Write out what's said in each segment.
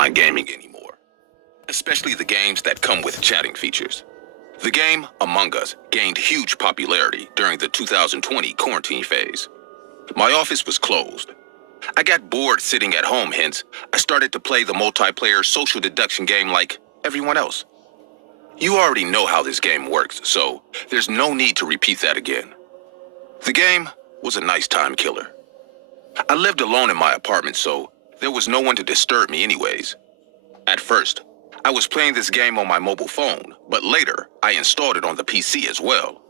online gaming anymore, especially the games that come with chatting features. The game Among Us gained huge popularity during the 2020 quarantine phase. My office was closed. I got bored sitting at home, hence, I started to play the multiplayer social deduction game like everyone else. You already know how this game works, so there's no need to repeat that again. The game was a nice time killer. I lived alone in my apartment, so there was no one to disturb me anyways. At first, I was playing this game on my mobile phone, but later I installed it on the PC as well.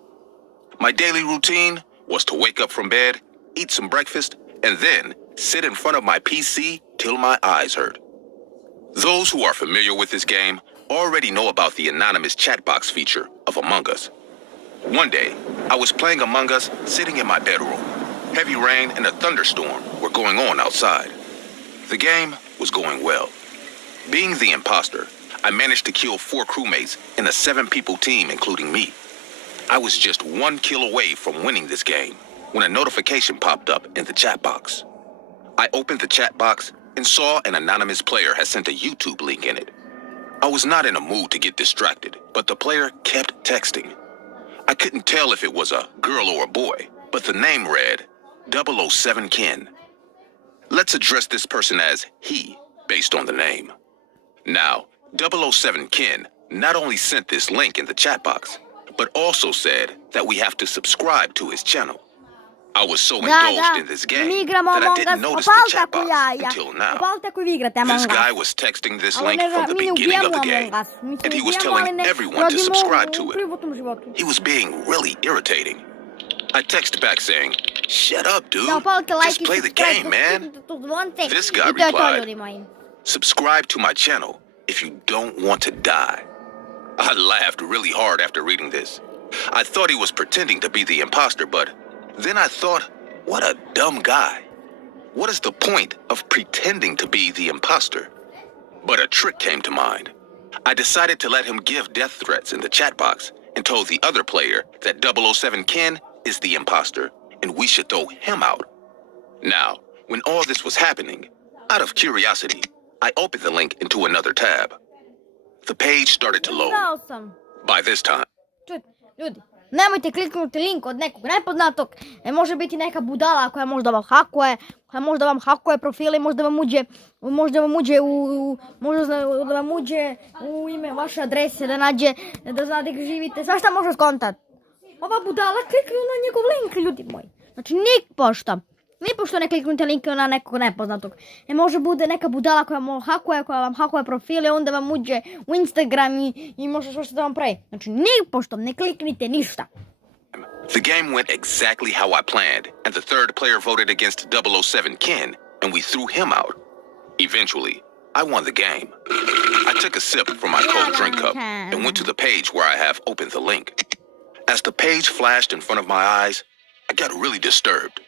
My daily routine was to wake up from bed, eat some breakfast, and then sit in front of my PC till my eyes hurt. Those who are familiar with this game already know about the anonymous chat box feature of Among Us. One day, I was playing Among Us sitting in my bedroom. Heavy rain and a thunderstorm were going on outside. The game was going well. Being the imposter, I managed to kill 4 crewmates in a 7-people team, including me. I was just 1 kill away from winning this game when a notification popped up in the chat box. I opened the chat box and saw an anonymous player had sent a YouTube link in it. I was not in a mood to get distracted, but the player kept texting. I couldn't tell if it was a girl or a boy, but the name read 007 Ken. Let's address this person as he, based on the name. Now, 007 Ken not only sent this link in the chat box, but also said that we have to subscribe to his channel. I was so indulged in this game that I didn't notice the chat box until now. This guy was texting this link from the beginning of the game, and he was telling everyone to subscribe to it. He was being really irritating. I texted back saying, "Shut up, dude. Just play the game, man." This guy replied, "Subscribe to my channel if you don't want to die." I laughed really hard after reading this. I thought he was pretending to be the imposter, but then I thought, what a dumb guy. What is the point of pretending to be the imposter? But a trick came to mind. I decided to let him give death threats in the chat box and told the other player that 007 Ken is the imposter and we should throw him out. Now, when all this was happening, out of curiosity, I opened the link into another tab. The page started to load. By this time, Ljudi, nemojte kliknuti link od nekog nepoznatog, može biti neka budala koja možda vam hakuje profile, možda vam uđe u ime vaše adrese, da nađe, da zna gdje živite, svašta može skontat. Ova budala kliknu na njegov link, ljudi moji. Znači, nipošto ne kliknute link na nekog nepoznatog. Može bude neka budala koja vam hakuje profile, onda vam uđe u Instagram i može što da vam pravi. Znači, nipošto ne kliknite ništa. The game went exactly how I planned, and the third player voted against 007 Ken, and we threw him out. Eventually, I won the game. I took a sip from my cold drink cup and went to the page where I have opened the link. As the page flashed in front of my eyes, I got really disturbed.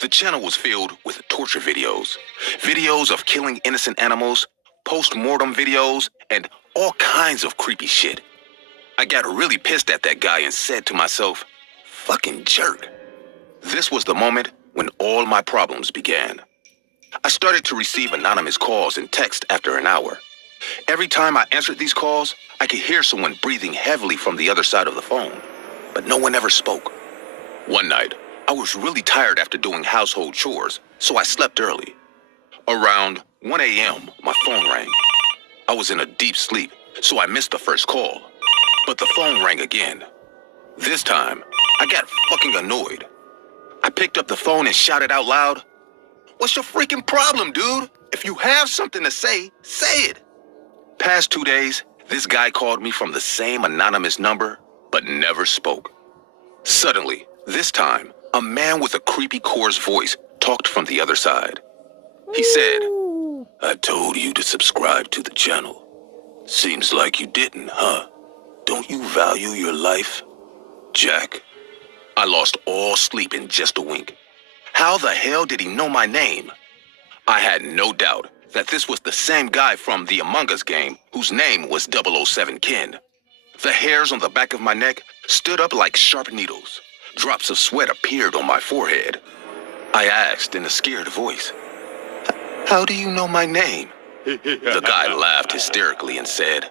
The channel was filled with torture videos of killing innocent animals, post-mortem videos, and all kinds of creepy shit. I got really pissed at that guy and said to myself, fucking jerk. This was the moment when all my problems began. I started to receive anonymous calls and text after an hour. Every time I answered these calls, I could hear someone breathing heavily from the other side of the phone, but no one ever spoke. One night, I was really tired after doing household chores, so I slept early. Around 1 a.m., my phone rang. I was in a deep sleep, so I missed the first call. But the phone rang again. This time, I got fucking annoyed. I picked up the phone and shouted out loud, "What's your freaking problem, dude? If you have something to say, say it." Past 2 days, this guy called me from the same anonymous number, but never spoke. Suddenly, this time, a man with a creepy coarse voice talked from the other side. He said, "I told you to subscribe to the channel. Seems like you didn't, huh? Don't you value your life?" Jack, I lost all sleep in just a wink. How the hell did he know my name? I had no doubt that this was the same guy from the Among Us game whose name was 007 Ken. The hairs on the back of my neck stood up like sharp needles. Drops of sweat appeared on my forehead. I asked in a scared voice, "How do you know my name?" The guy laughed hysterically and said,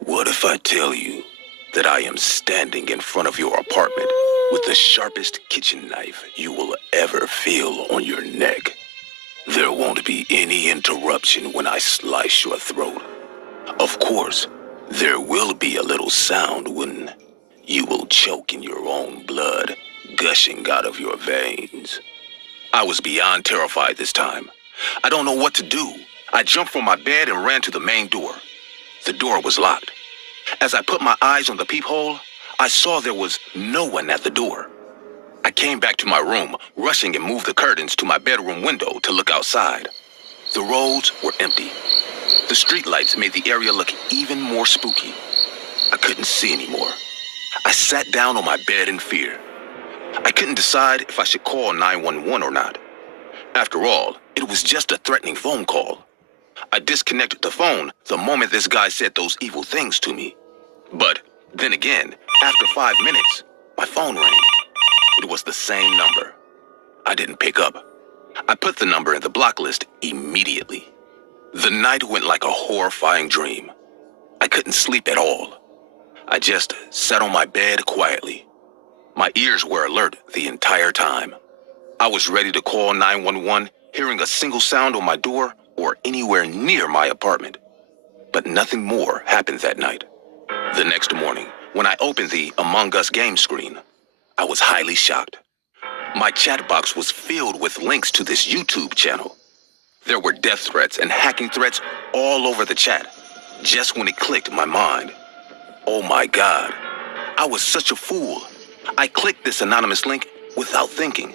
"What if I tell you that I am standing in front of your apartment with the sharpest kitchen knife you will ever feel on your neck? There won't be any interruption when I slice your throat. Of course, there will be a little sound when you will choke in your own blood, gushing out of your veins." I was beyond terrified this time. I don't know what to do. I jumped from my bed and ran to the main door. The door was locked. As I put my eyes on the peephole, I saw there was no one at the door. I came back to my room, rushing and moved the curtains to my bedroom window to look outside. The roads were empty. The streetlights made the area look even more spooky. I couldn't see anymore. I sat down on my bed in fear. I couldn't decide if I should call 911 or not. After all, it was just a threatening phone call. I disconnected the phone the moment this guy said those evil things to me. But then again, after 5 minutes, my phone rang. It was the same number. I didn't pick up. I put the number in the block list immediately. The night went like a horrifying dream. I couldn't sleep at all. I just sat on my bed quietly. My ears were alert the entire time. I was ready to call 911, hearing a single sound on my door or anywhere near my apartment. But nothing more happened that night. The next morning, when I opened the Among Us game screen, I was highly shocked. My chat box was filled with links to this YouTube channel. There were death threats and hacking threats all over the chat, just when it clicked in my mind. Oh my God, I was such a fool. I clicked this anonymous link without thinking.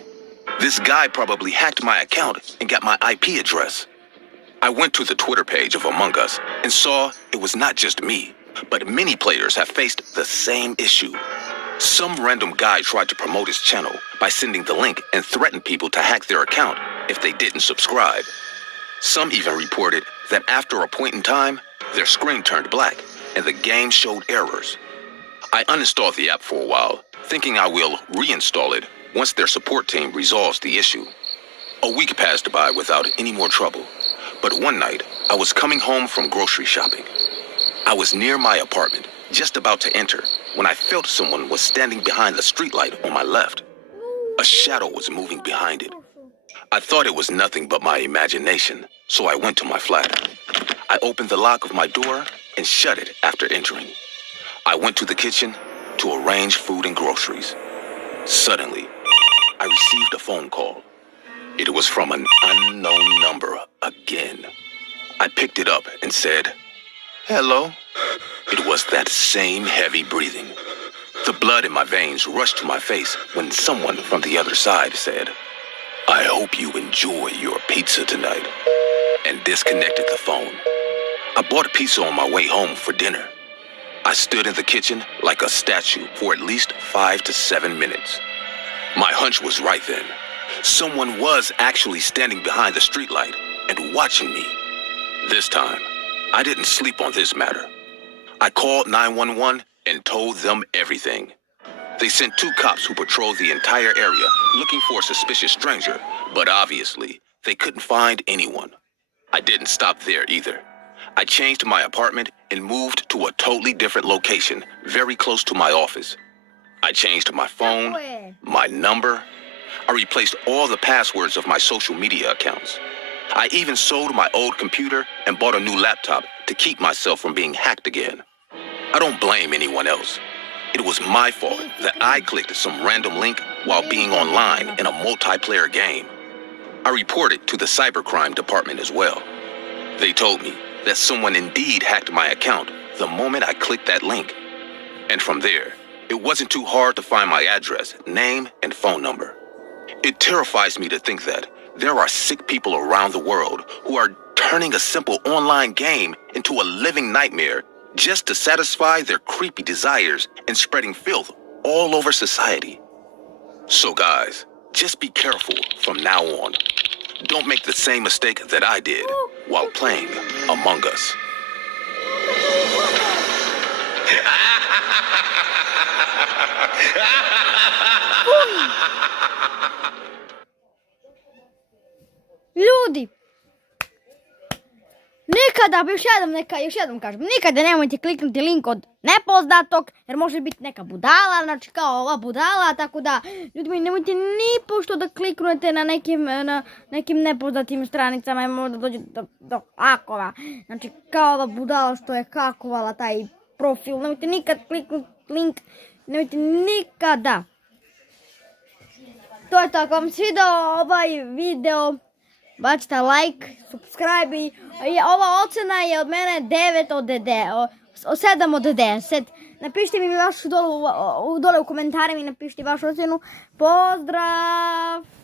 This guy probably hacked my account and got my IP address. I went to the Twitter page of Among Us and saw it was not just me, but many players have faced the same issue. Some random guy tried to promote his channel by sending the link and threatened people to hack their account if they didn't subscribe. Some even reported that after a point in time, their screen turned black and the game showed errors. I uninstalled the app for a while, thinking I will reinstall it once their support team resolves the issue. A week passed by without any more trouble, but one night I was coming home from grocery shopping. I was near my apartment, just about to enter, when I felt someone was standing behind the streetlight on my left. A shadow was moving behind it. I thought it was nothing but my imagination, so I went to my flat. I opened the lock of my door and shut it after entering. I went to the kitchen to arrange food and groceries. Suddenly, I received a phone call. It was from an unknown number again. I picked it up and said, "Hello." It was that same heavy breathing. The blood in my veins rushed to my face when someone from the other side said, "I hope you enjoy your pizza tonight," and disconnected the phone. I bought pizza on my way home for dinner. I stood in the kitchen like a statue for at least 5 to 7 minutes. My hunch was right then. Someone was actually standing behind the streetlight and watching me. This time, I didn't sleep on this matter. I called 911 and told them everything. They sent 2 cops who patrolled the entire area looking for a suspicious stranger, but obviously, they couldn't find anyone. I didn't stop there either. I changed my apartment and moved to a totally different location, very close to my office. I changed my phone, my number. I replaced all the passwords of my social media accounts. I even sold my old computer and bought a new laptop to keep myself from being hacked again. I don't blame anyone else. It was my fault that I clicked some random link while being online in a multiplayer game. I reported to the cybercrime department as well. They told me that someone indeed hacked my account the moment I clicked that link. And from there, it wasn't too hard to find my address, name, and phone number. It terrifies me to think that there are sick people around the world who are turning a simple online game into a living nightmare just to satisfy their creepy desires and spreading filth all over society. So guys, just be careful from now on. Don't make the same mistake that I did while playing Among Us. Ljudi, nikada, još jednom kažem, nikada nemojte kliknuti link od nepoznatog, jer može biti neka budala, znači kao ova budala, tako da, ljudi moji, nemojte ni pošto da kliknete na nekim nepoznatim stranicama i možda dođe do hakova. Znači, kao ova budala što je hakovala taj profil, nemojte nikad kliknuti link, nemojte nikada. To je to, ako vam svidao ovaj video, bacite like, subscribe i ova ocena je od mene 9 od 7 od 10. Napišite mi vašu dole u komentarima i napišite vašu ocenu. Pozdrav!